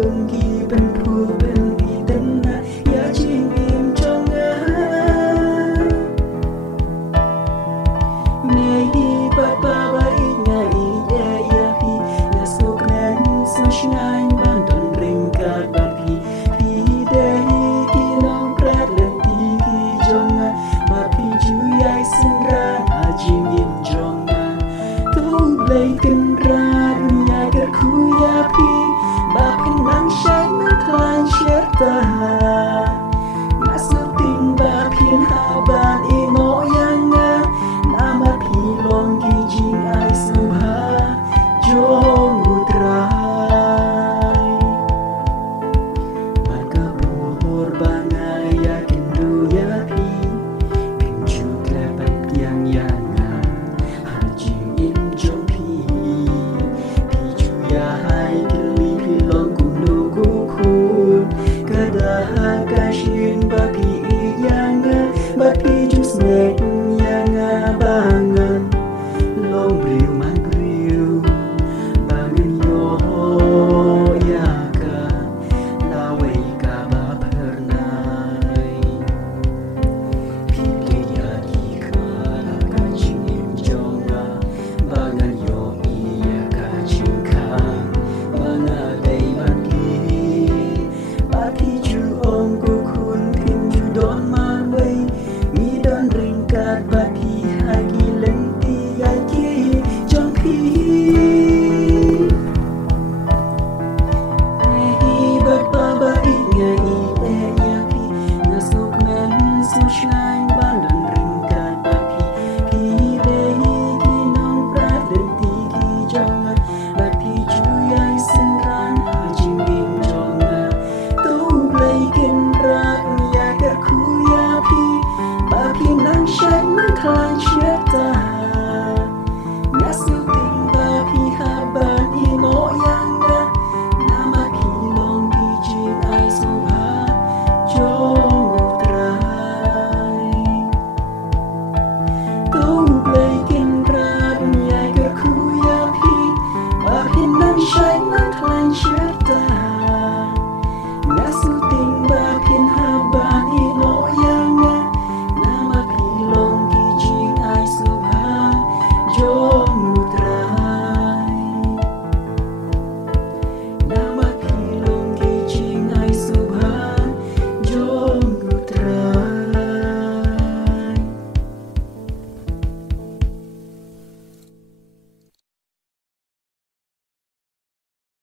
lunggi penpu penpi tena ya jing im jonga nei papa ba inga iya ya pi nasuk men sunshine ban don ring ka ban pi dei ki nong prat len ti ki jonga ma pi ju yai sin ra ha jing im jonga tu lei kan ra dunia ker ku ya pi ba pen nang shai men klan sherta masuk ting ba pin ha ban i mo yanga nama pi long ki jing ai su ha jong utrai maka buhur bangai yakin du ya pi pinju klepan yang yanga ha jing im jong pi ju ya hai kili pi long kum nu ku kun kada ha ka shin ba pi yanga ba pi ju snack yanga bangan long briu man briu bangan yo ya ka la wei ka ba pernai pi ya ki ka la ka ching im jonga bangan yo mi ya ka ching ka banga dei ban ki ba ki ju ong ku